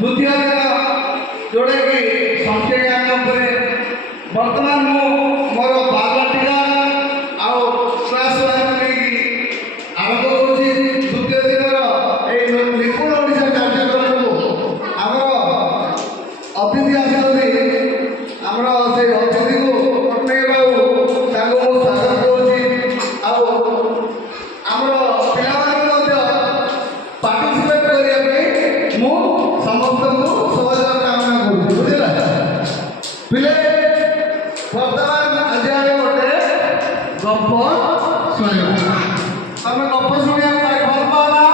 द्वितीय दिन जोड़ा कि संख्या ज्ञान बर्तमान मोर बालटिका आउ क्लास वन आरंभ कर द्वितीय दिन निपुण ओडिशा कार्यक्रम को आमर अतिथि आसती आमर से अतिथि को पट्टनायक बाबू स्वागत करुँच आमर पार्टिसिपेट करने समस्त सहयोग कामना करुँ बुझला पिले बर्तमान आज आए गोटे गप शुण तुम गप शुणा भल पाला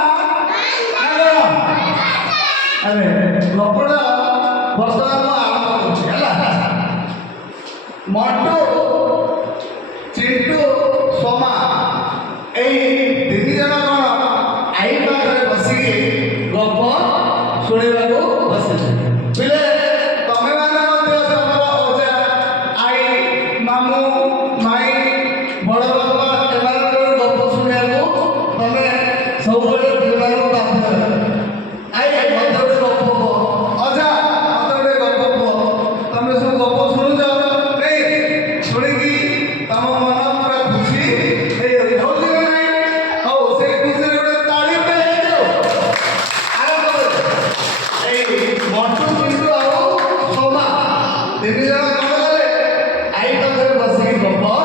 अरे गपटा बर्तमान आरंभ कर मंटू चिंटू सोमा यही तीन जन कौन आई पाखे बसिकी गप शुणा बस